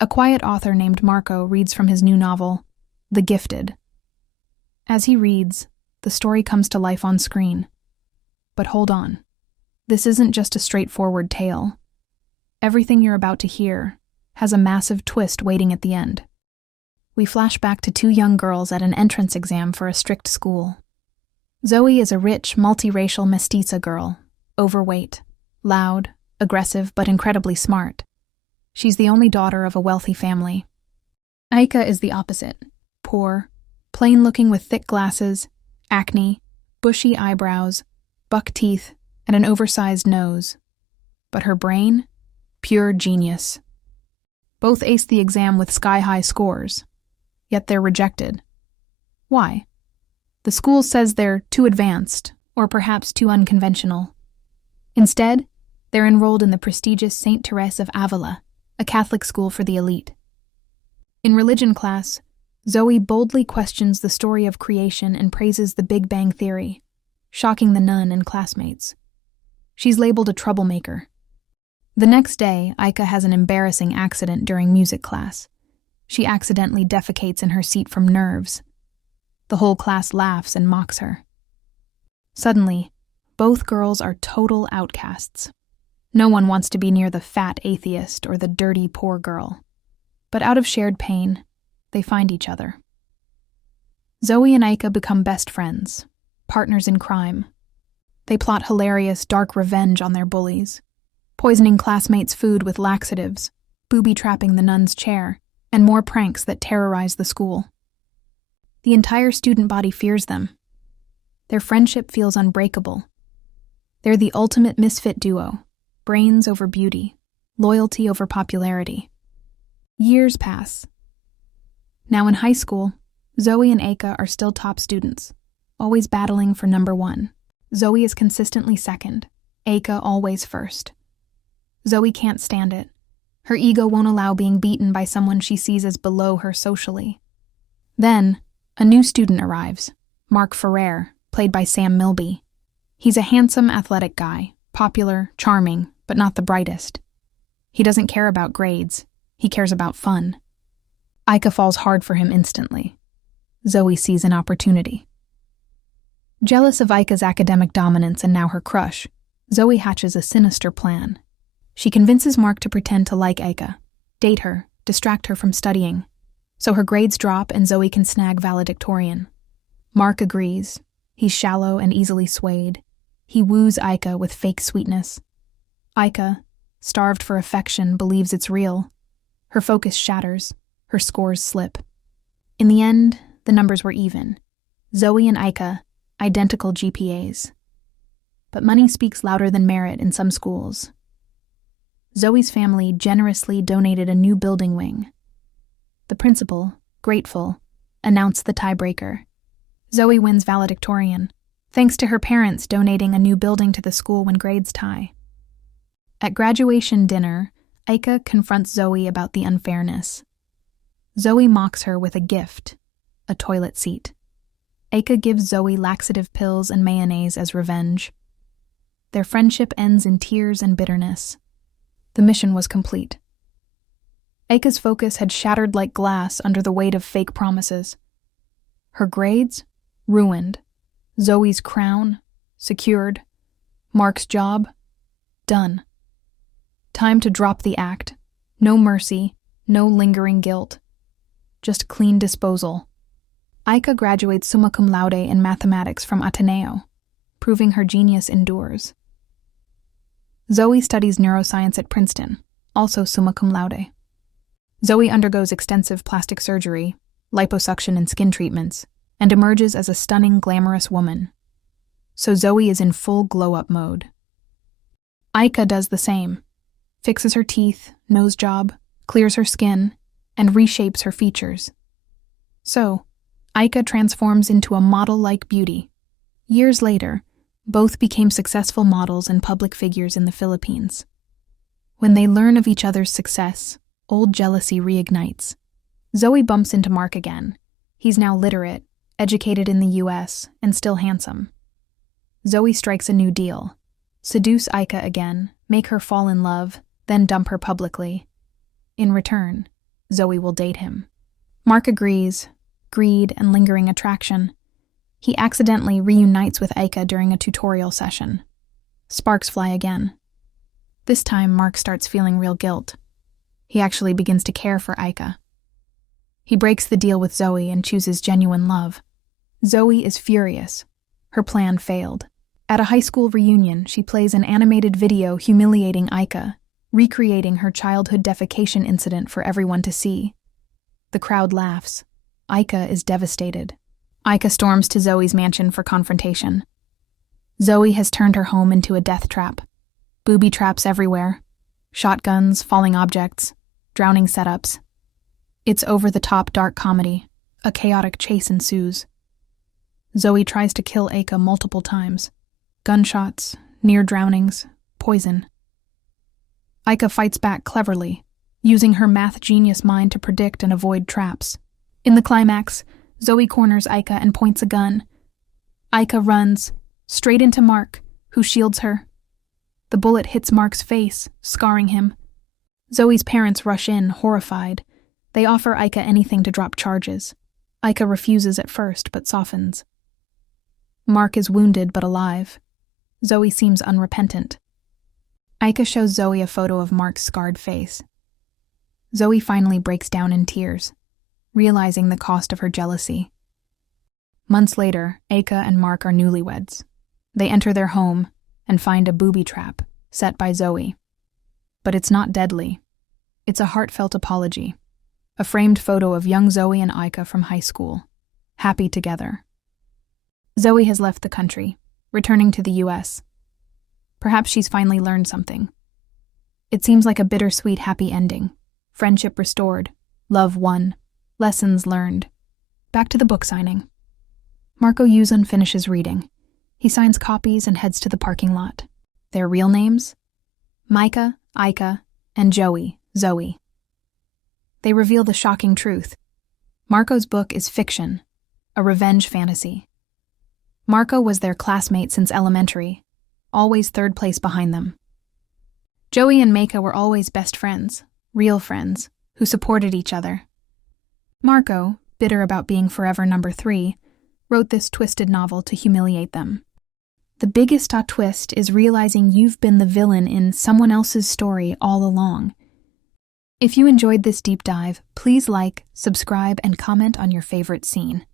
A quiet author named Marco reads from his new novel, The Gifted. As he reads, the story comes to life on screen. But hold on. This isn't just a straightforward tale. Everything you're about to hear has a massive twist waiting at the end. We flash back to two young girls at an entrance exam for a strict school. Zoe is a rich, multiracial mestiza girl, overweight, loud, aggressive, but incredibly smart. She's the only daughter of a wealthy family. Aika is the opposite, poor, plain-looking with thick glasses, acne, bushy eyebrows, buck teeth, and an oversized nose. But her brain? Pure genius. Both ace the exam with sky-high scores, yet they're rejected. Why? The school says they're too advanced, or perhaps too unconventional. Instead, they're enrolled in the prestigious St. Therese of Avila, a Catholic school for the elite. In religion class, Zoe boldly questions the story of creation and praises the Big Bang Theory, shocking the nun and classmates. She's labeled a troublemaker. The next day, Aika has an embarrassing accident during music class. She accidentally defecates in her seat from nerves. The whole class laughs and mocks her. Suddenly, both girls are total outcasts. No one wants to be near the fat atheist or the dirty poor girl. But out of shared pain, they find each other. Zoe and Aika become best friends, partners in crime. They plot hilarious, dark revenge on their bullies, poisoning classmates' food with laxatives, booby-trapping the nun's chair, and more pranks that terrorize the school. The entire student body fears them. Their friendship feels unbreakable. They're the ultimate misfit duo, brains over beauty, loyalty over popularity. Years pass. Now in high school, Zoe and Aika are still top students, always battling for number one. Zoe is consistently second, Aika always first. Zoe can't stand it. Her ego won't allow being beaten by someone she sees as below her socially. Then, a new student arrives, Mark Ferrer, played by Sam Milby. He's a handsome, athletic guy, popular, charming, but not the brightest. He doesn't care about grades. He cares about fun. Aika falls hard for him instantly. Zoe sees an opportunity. Jealous of Aika's academic dominance and now her crush, Zoe hatches a sinister plan. She convinces Mark to pretend to like Aika, date her, distract her from studying, so her grades drop and Zoe can snag valedictorian. Mark agrees. He's shallow and easily swayed. He woos Aika with fake sweetness. Aika, starved for affection, believes it's real. Her focus shatters. Her scores slip. In the end, the numbers were even. Zoe and Aika, identical GPAs. But money speaks louder than merit in some schools. Zoe's family generously donated a new building wing. The principal, grateful, announced the tiebreaker. Zoe wins valedictorian, thanks to her parents donating a new building to the school when grades tie. At graduation dinner, Aika confronts Zoe about the unfairness. Zoe mocks her with a gift, a toilet seat. Aika gives Zoe laxative pills and mayonnaise as revenge. Their friendship ends in tears and bitterness. The mission was complete. Aika's focus had shattered like glass under the weight of fake promises. Her grades? Ruined. Zoe's crown? Secured. Mark's job? Done. Time to drop the act. No mercy, no lingering guilt. Just clean disposal. Aika graduates summa cum laude in mathematics from Ateneo, proving her genius endures. Zoe studies neuroscience at Princeton, also summa cum laude. Zoe undergoes extensive plastic surgery, liposuction and skin treatments, and emerges as a stunning, glamorous woman. So Zoe is in full glow-up mode. Aika does the same, fixes her teeth, nose job, clears her skin, and reshapes her features. So, Aika transforms into a model-like beauty. Years later, both became successful models and public figures in the Philippines. When they learn of each other's success, old jealousy reignites. Zoe bumps into Mark again. He's now literate, educated in the US, and still handsome. Zoe strikes a new deal. Seduce Aika again, make her fall in love, then dump her publicly. In return, Zoe will date him. Mark agrees, greed and lingering attraction. He accidentally reunites with Aika during a tutorial session. Sparks fly again. This time, Mark starts feeling real guilt. He actually begins to care for Aika. He breaks the deal with Zoe and chooses genuine love. Zoe is furious. Her plan failed. At a high school reunion, she plays an animated video humiliating Aika, recreating her childhood defecation incident for everyone to see. The crowd laughs. Aika is devastated. Aika storms to Zoe's mansion for confrontation. Zoe has turned her home into a death trap. Booby traps everywhere. Shotguns, falling objects, drowning setups. It's over-the-top dark comedy. A chaotic chase ensues. Zoe tries to kill Aika multiple times. Gunshots, near drownings, poison. Aika fights back cleverly, using her math genius mind to predict and avoid traps. In the climax, Zoe corners Aika and points a gun. Aika runs, straight into Mark, who shields her. The bullet hits Mark's face, scarring him. Zoe's parents rush in, horrified. They offer Aika anything to drop charges. Aika refuses at first, but softens. Mark is wounded but alive. Zoe seems unrepentant. Aika shows Zoe a photo of Mark's scarred face. Zoe finally breaks down in tears, realizing the cost of her jealousy. Months later, Aika and Mark are newlyweds. They enter their home and find a booby trap set by Zoe. But it's not deadly. It's a heartfelt apology. A framed photo of young Zoe and Aika from high school, happy together. Zoe has left the country, returning to the U.S. Perhaps she's finally learned something. It seems like a bittersweet happy ending. Friendship restored, love won, lessons learned. Back to the book signing. Marco Yuzun finishes reading. He signs copies and heads to the parking lot. Their real names? Micah, Aika, and Joey, Zoe. They reveal the shocking truth. Marco's book is fiction, a revenge fantasy. Marco was their classmate since elementary, always third place behind them. Joey and Micah were always best friends, real friends, who supported each other. Marco, bitter about being forever number 3, wrote this twisted novel to humiliate them. The biggest twist is realizing you've been the villain in someone else's story all along. If you enjoyed this deep dive, please like, subscribe, and comment on your favorite scene.